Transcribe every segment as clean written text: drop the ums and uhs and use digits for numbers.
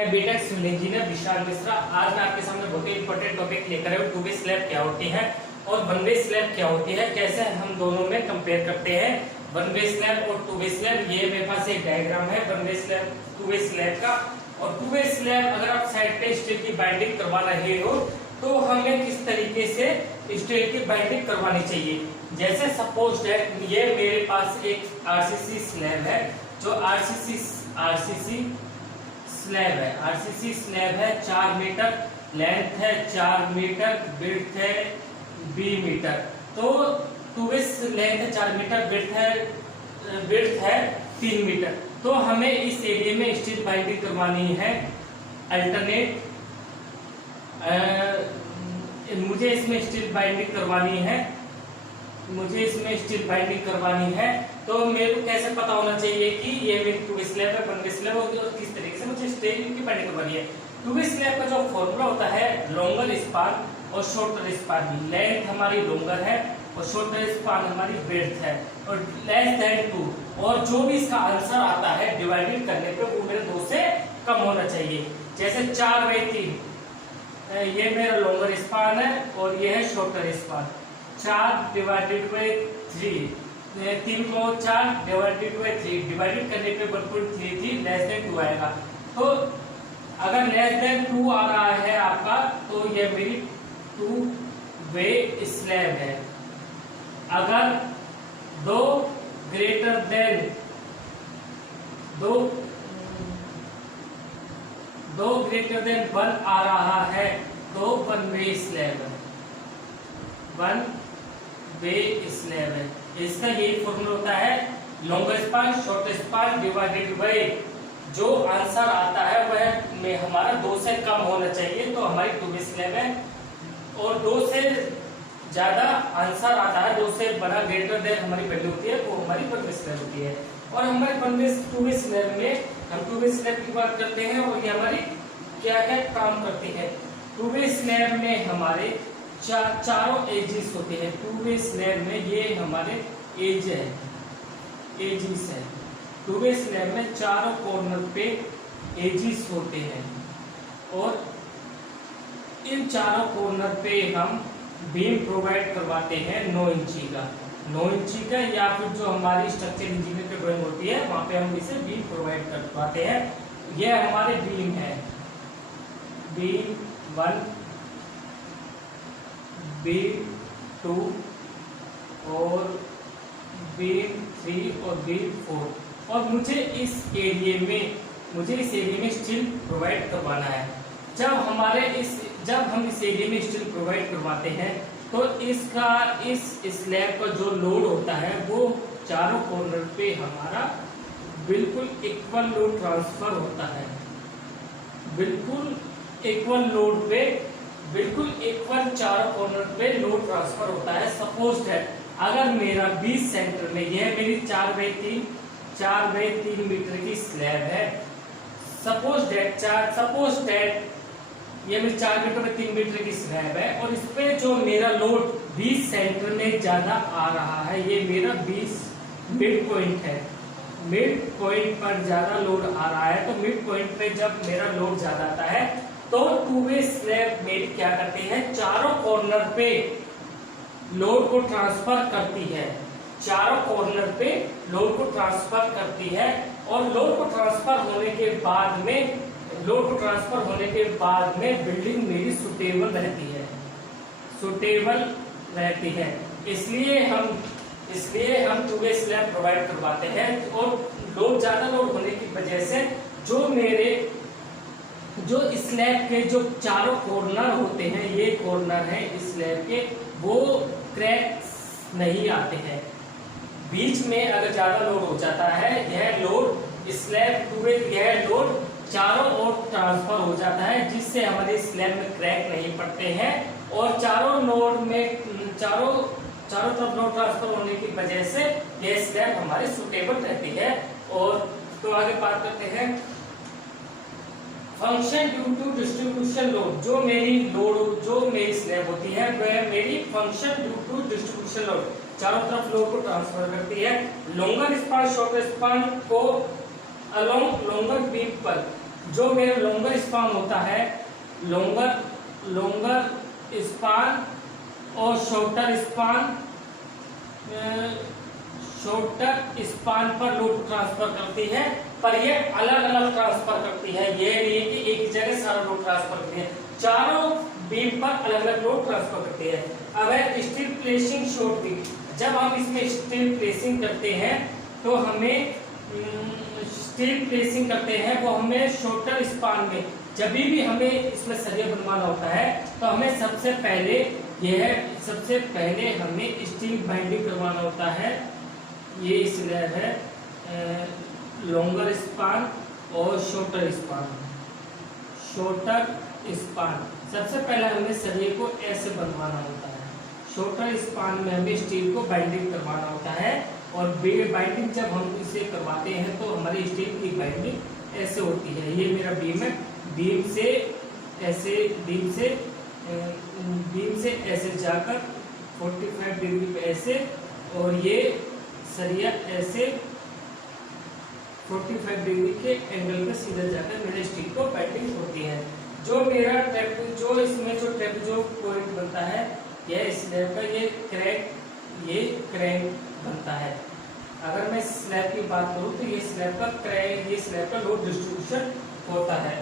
मैं BTech civil engineer Vishal Mishra. आज मैं आपके सामने बहुत ही इंपॉर्टेंट टॉपिक लेकर आया हूँ। टू वे स्लैब क्या होती है और वन वे स्लैब क्या होती है, कैसे हम दोनों में कंपेयर करते हैं वन वे स्लैब और टू वे स्लैब। ये मेरे पास एक डायग्राम है one way slab two way slab का। और टू वे स्लैब अगर आप साइड पे स्टील की बाइंडिंग करवा रहे हो तो हमें किस तरीके से स्टील की बाइंडिंग करवानी चाहिए। जैसे सपोज है ये मेरे पास एक आरसीसी स्लैब है, जो आरसीसी स्लैब है 4 मीटर लेंथ है, 4 मीटर विड्थ है 20 मीटर। तो टू वे लेंथ है 4 मीटर, विड्थ है 3 मीटर। तो हमें इस एरिया में स्टील बाइंडिंग करवानी है अल्टरनेट। मुझे इसमें स्टील बाइंडिंग करवानी है। तो मेरे को कैसे पता होना चाहिए कि ये मेरी टू वे स्लैब है वन वे स्लैब है और किस तरीके से मुझे स्टील की बाइंडिंग करवानी है। टू वे स्लैब का जो फॉर्मूला होता है लॉन्गर स्पान और शॉर्टर स्पान। लेंथ हमारी लॉन्गर है और शॉर्टर स्पान हमारी ब्रेड्थ है और लेस देन 2। और जो भी इसका आंसर आता है डिवाइडेड करने पे वो मेरे 2 से कम होना चाहिए। जैसे 4/3 ये मेरा लॉन्गर स्पान है और ये है शॉर्टर स्पान। 4/3 3 को 4/3 डिवाइडेड करने पे 1.33 लेस देन 2 आएगा। तो अगर लेस देन 2 आ रहा है आपका तो ये मेरी टू वे स्लैब है। अगर 2 ग्रेटर देन 1 आ रहा है तो वन वे स्लैब है, वन वे स्लैब है। इसका यही फॉर्मूला होता है longer span short span divided by जो आंसर आता है वह में हमारा 2 से कम होना चाहिए तो हमारी टू वे स्लैब है। और 2 से ज्यादा आंसर आता है, 2 से बड़ा ग्रेटर देन हमारी वैल्यू होती है वो हमारी वन वे स्लैब होती है। और हमारे one way two way slab में हम टू वे स्लैब की बात करते हैं और ये हमारी क्या क्या काम करती है। टू वे स्लैब में हमारे चारों एजेस होते हैं। टू वे स्लैब में ये हमारे एजेस है। टू वे स्लैब में चारों कॉर्नर पे एजेस होते हैं और इन चारों कॉर्नर पे हम बीम प्रोवाइड करवाते हैं 9 इंची का या फिर जो हमारी स्ट्रक्चर इंजीनियर की ड्राइंग होती है वहां पे हम इसे बीम प्रोवाइड करवाते हैं। ये हमारे बीम है, बीम 1, बीम 2 और बीम 3 और बीम 4। और मुझे इस एरिया में स्टील प्रोवाइड करवाना है। जब हम इस एरिया में स्टील प्रोवाइड करवाते हैं तो इस स्लैब का जो लोड होता है वो चारों कॉर्नर पे हमारा बिल्कुल इक्वल लोड ट्रांसफर होता है। बिल्कुल इक्वल चारों कॉर्नर पे लोड ट्रांसफर होता है। सपोज दैट अगर मेरा 20 सेंटर में यह मेरी 4/3 मीटर की स्लैब है। सपोज दैट ये मेरी 4 मीटर में 3 मीटर की स्लैब है और इस पे जो मेरा लोड 20 सेंटर में ज्यादा आ रहा है, ये मेरा 20 मिड पॉइंट है। मिड पॉइंट पर ज्यादा लोड आ रहा है तो मिड पॉइंट पे जब मेरा लोड ज्यादा आता है तो टू वे स्लैब मेरी क्या करती है, चारों कॉर्नर पे लोड को ट्रांसफर करती है। चारों कॉर्नर पे लोड को ट्रांसफर करती है और लोड को ट्रांसफर होने के बाद में बिल्डिंग मेरी सुटेबल रहती है। इसलिए हम टू वे स्लैब प्रोवाइड करवाते हैं। और ज्यादा लोड होने की वजह से जो स्लैब के जो चारों कॉर्नर होते हैं, ये कॉर्नर है स्लैब के, वो क्रैक नहीं आते हैं। बीच में अगर ज्यादा लोड हो जाता है यह लोड चारों ओर ट्रांसफर हो जाता है जिससे हमारे स्लैब में क्रैक नहीं पड़ते हैं और चारों तरफ लोड ट्रांसफर होने की वजह से यह स्लैब हमारे सुटेबल रहती है। और तो आगे बात करते हैं function due to distribution load. जो मेरी स्लैब होती है वह मेरी function due to distribution load चारों तरफ लोड को ट्रांसफर करती है। लॉन्गर स्पान शॉर्टर स्पान को अलोंग लॉन्गर बीम पर जो मेरा लॉन्गर स्पान होता है, लॉन्गर स्पान और शॉर्टर स्पान पर लोड ट्रांसफर करती है, पर ये अलग अलग ट्रांसफर करती है। ये नहीं है कि एक जगह सारा लोड ट्रांसफर करती है, चारों बीम पर अलग अलग लोड ट्रांसफर करती है। अब है स्टील प्लेसिंग शॉर्ट बीम। जब हम इसमें स्टील प्लेसिंग करते हैं तो हमें स्टील प्लेसिंग करते हैं वो हमें शॉर्टर स्पान में, जब भी हमें इसमें सरिया बनवाना होता है तो हमें सबसे पहले हमें स्टील बाइंडिंग करवाना होता है। ये स्लैब है लॉन्गर स्पान और शॉर्टर स्पान। सबसे पहले हमें सरिये को ऐसे बनवाना होता है। शॉर्टर स्पान में हमें स्टील को बाइंडिंग करवाना होता है, और बाइंडिंग जब हम इसे करवाते हैं तो हमारी स्टील की बाइंडिंग ऐसे होती है। ये मेरा बीम है, बीम से ऐसे जाकर 45 डिग्री पे ऐसे, और ये सरिया ऐसे 45 डिग्री के एंगल पे सीधा जाकर मेरे स्टील को बाइंडिंग होती है। जो मेरा इसमें जो पॉइंट बनता है, यह स्लैब का ये क्रैंक बनता है। अगर मैं स्लैब की बात करूं तो ये स्लैब का लोड डिस्ट्रीब्यूशन होता है।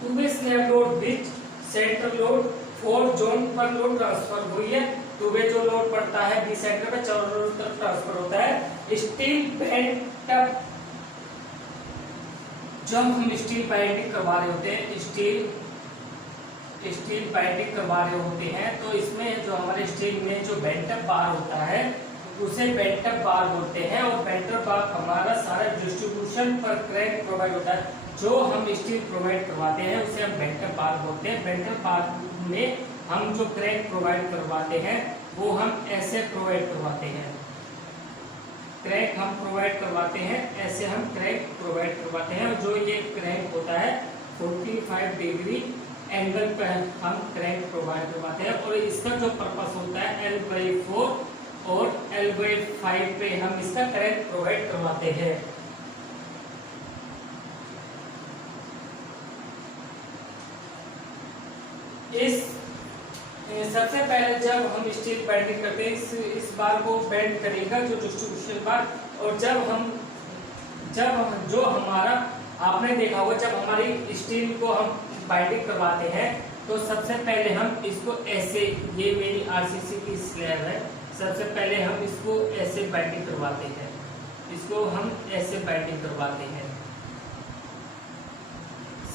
Two way slab load which central load 4 zone पर लोड ट्रांसफर हुई है। टू वे जो लोड पड़ता है बी सेंटर पे चारों तरफ ट्रांसफर होता है। स्टील बेंट अप, जब हम स्टील बाइंडिंग करवा रहे होते हैं, स्टील बाइंडिंग करवा रहे होते हैं तो इसमें जो हमारे स्टील में जो बेंटअप बार होता है उसे बेंटअप बार बोलते हैं, और बेंटअप बार हमारा सारा डिस्ट्रीब्यूशन पर क्रैंक प्रोवाइड होता है। जो हम स्टील प्रोवाइड करवाते हैं उसे हम बेंटअप बार बोलते हैं। बेंटअप बार में हम जो क्रैंक प्रोवाइड करवाते हैं वो हम ऐसे प्रोवाइड करवाते हैं। क्रैंक हम प्रोवाइड करवाते हैं ऐसे, हम क्रैंक प्रोवाइड करवाते हैं। और जो ये क्रैंक होता है 45 डिग्री एंगल पर हम क्रैंक प्रोवाइड करवाते हैं, और इसका जो पर्पस होता है L/4 और L/5 पे हम इसका क्रैंक प्रोवाइड करवाते हैं। सबसे पहले जब हम स्टील बाइंडिंग करते हैं इस बार को बेंड करेगा जो डिस्ट्रीब्यूशन बार, और जब जो हमारा आपने देखा होगा जब हमारी स्टील को हम बाइंडिंग करवाते हैं तो सबसे पहले हम इसको ऐसे, ये मेरी आरसीसी की स्लैब है, सबसे पहले हम इसको ऐसे बाइंडिंग करवाते हैं, इसको हम ऐसे बाइंडिंग करवाते हैं।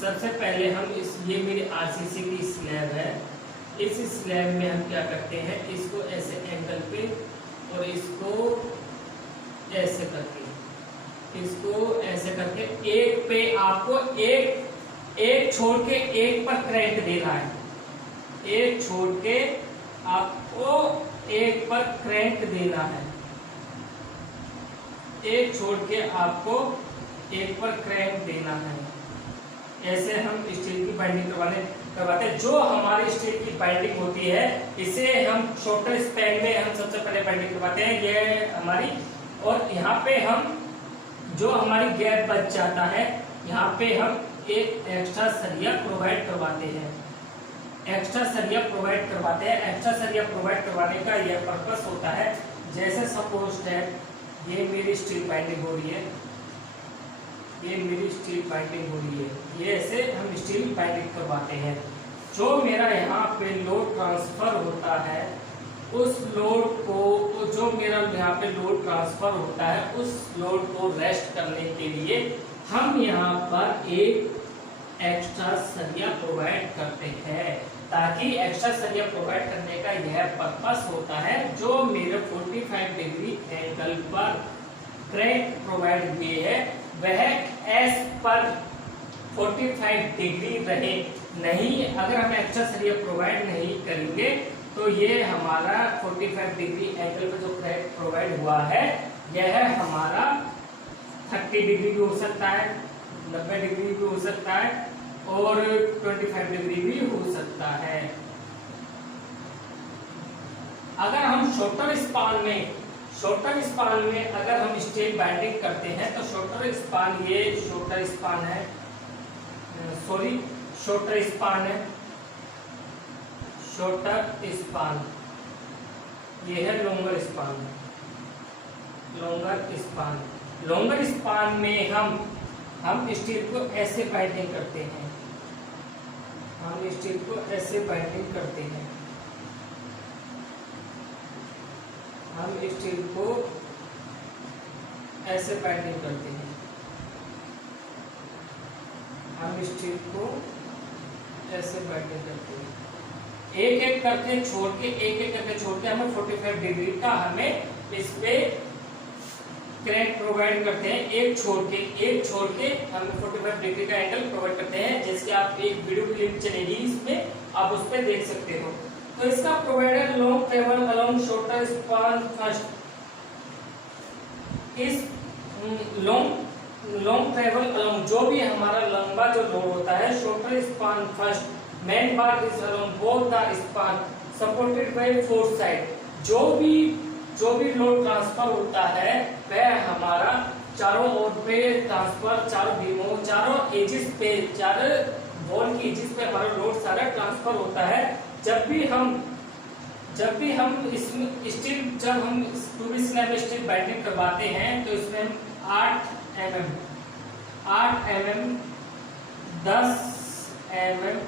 सबसे पहले हम ये मेरी आरसीसी की स्लैब है, इस स्लैब में हम क्या करते हैं, इसको ऐसे एंगल पे और इसको ऐसे करके एक पे आपको एक छोड़ के एक पर क्रैंक देना है। एक छोड़ के आपको एक पर क्रैंक देना है। एक छोड़ के आपको एक पर क्रैंक देना है। ऐसे हम स्टील की बाइंडिंग करवाते हैं। जो हमारी स्टील की बाइंडिंग होती है इसे हम शॉर्टर स्पैन में हम सबसे पहले बाइंडिंग करवाते हैं, ये हमारी। और यहाँ पे हम जो हमारी गैप बच जाता है यहाँ पे हम एक एक्स्ट्रा सरिया प्रोवाइड करवाते हैं। एक्स्ट्रा सरिया प्रोवाइड करवाने का यह पर्पस होता है, जैसे सपोज दैट ये मेरी स्टील बाइंडिंग हो रही है, ये ऐसे हम स्टील बाइंडिंग करवाते हैं। जो मेरा यहाँ पे लोड ट्रांसफर होता है उस लोड को, जो मेरा यहाँ पे लोड ट्रांसफर होता है उस लोड को रेस्ट करने के लिए हम यहाँ पर एक एक्स्ट्रा सरिया प्रोवाइड करते हैं, ताकि एक्स्ट्रा सरिया प्रोवाइड करने का यह पर्पस होता है जो मेरे 45 डिग्री एंगल पर क्रैंक प्रोवाइड हुए है वह एस पर 45 डिग्री रहे। नहीं, अगर हम एक्स्ट्रा सरिया प्रोवाइड नहीं करेंगे तो ये हमारा 45 डिग्री एंगल पर जो क्रैंक प्रोवाइड हुआ है यह हमारा 30 डिग्री भी हो सकता है, 90 डिग्री भी हो सकता है और 25 डिग्री भी हो सकता है। अगर हम शॉर्टर स्पान में अगर हम स्टील बाइंडिंग करते हैं तो शॉर्टर स्पान, ये शॉर्टर स्पान है, सॉरी शॉर्टर स्पान है, शॉर्टर स्पान, ये है longer span. Longer span, longer span में हम स्टील को ऐसे बाइंडिंग करते हैं, हम स्टील को ऐसे बाइंडिंग करते हैं, हम स्टील को ऐसे बाइंडिंग करते हैं, हम स्टील को ऐसे बाइंडिंग करते हैं, एक एक करके छोड़ के, एक एक करके छोड़ के हमें 45 डिग्री का हमें इस पे क्रैंक प्रोवाइड करते हैं, एक छोड़ के हम 45 डिग्री का एंगल प्रोवाइड करते हैं। जैसे आप एक वीडियो क्लिप चलेगी इसमें, आप उस पर देख सकते हो। तो इसका provider long travel along shorter span first, इस लॉन्ग ट्रेवल अलोंग जो भी हमारा लंबा जो लोड होता है, shorter span first, main bar is along both the span supported by four side. जो भी लोड ट्रांसफर होता है वह हमारा चारों ओर पे ट्रांसफर, चारों बीमों, चारों एजिस पे, चारों वॉल की एजिस पे हमारा लोड सारा ट्रांसफर होता है। जब भी हम इसमें स्टील, जब हम 2B स्लैब में स्टील बाइंडिंग करवाते हैं तो इसमें हम 8 mm, 10 mm,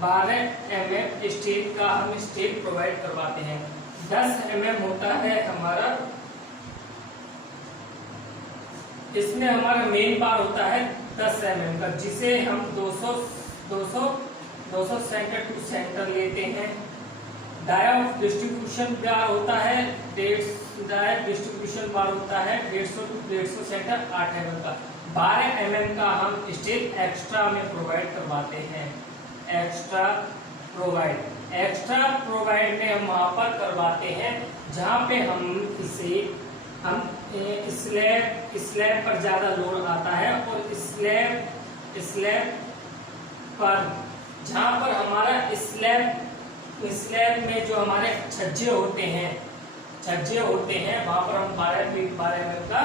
12 mm स्टील का हम स्टील प्रोवाइड करवाते हैं। 10 mm होता है हमारा, इसमें हमारा मेन बार होता है 10 mm का, जिसे हम 200 सेंटर टू सेंटर लेते हैं। डाया ऑफ डिस्ट्रीब्यूशन बार होता है 1.5 डिस्ट्रीब्यूशन बार होता है 150 टू 150 सेंटर 8 mm का। 12 mm का हम स्टील एक्स्ट्रा में प्रोवाइड करवाते हैं। एक्स्ट्रा प्रोवाइड में हम वहाँ पर करवाते हैं जहाँ पे हम स्लैब पर ज़्यादा लोड आता है, और स्लैब पर जहाँ पर हमारा स्लैब में जो हमारे छज्जे होते हैं वहाँ पर हम 12 mm का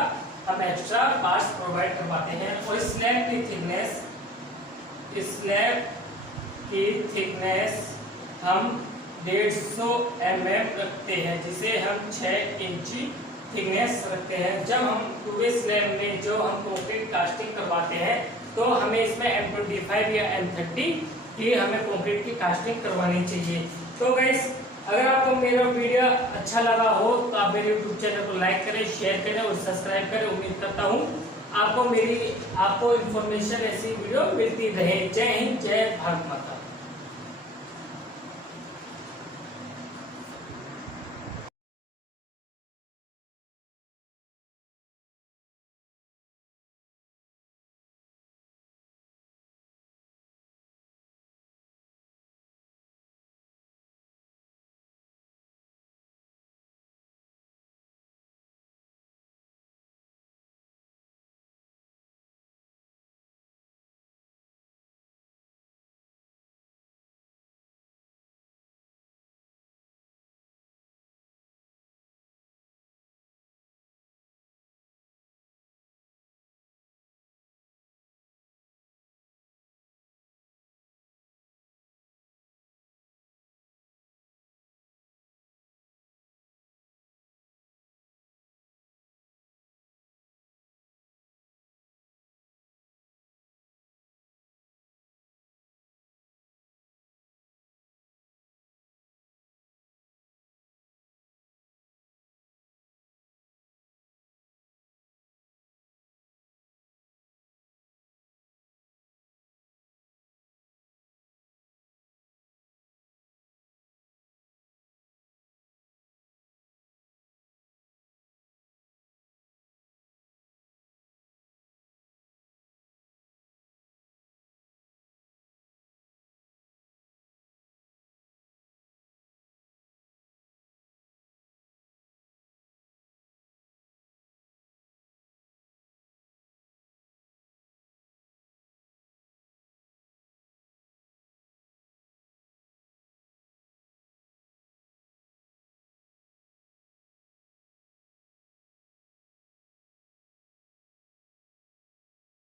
हम एक्स्ट्रा पार्ट्स प्रोवाइड करवाते हैं। और स्लैब की थिकनेस हम 150 mm रखते हैं, जिसे हम 6 इंची थिकनेस रखते हैं। जब हम 2B स्लैब में जो हम कंक्रीट कास्टिंग करवाते हैं तो हमें इसमें M25 या M30 की हमें कंक्रीट की कास्टिंग करवानी चाहिए। तो गाइस, अगर आपको मेरा वीडियो अच्छा लगा हो तो आप मेरे YouTube चैनल को लाइक करें, शेयर करें और सब्सक्राइब करें। उम्मीद करता हूँ आपको इंफॉर्मेशन ऐसी वीडियो मिलती रहे। जय हिंद, जय भारत माता।